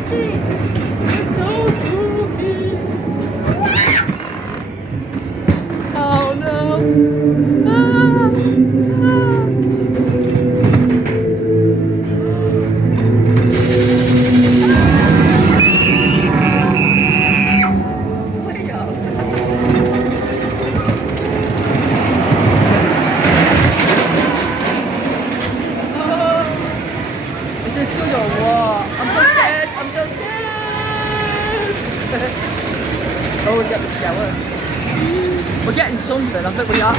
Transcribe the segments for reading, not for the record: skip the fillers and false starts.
It's so spooky. Oh no. It's just good or what? I'm so scared. I'm so scared. Oh, we got the skeleton. We're getting something. I think we are.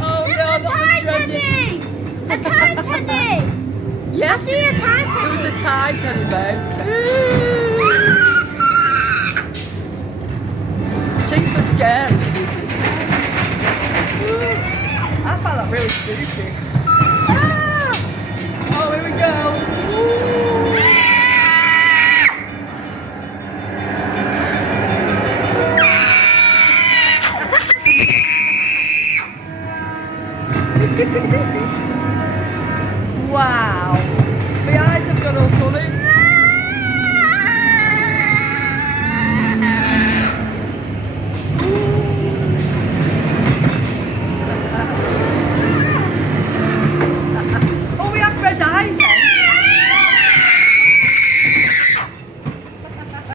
Oh no, not the dreaded. A Thai teddy! Yes, I see a Thai there was teddy! a Thai teddy, babe. Super scary. I found that really spooky.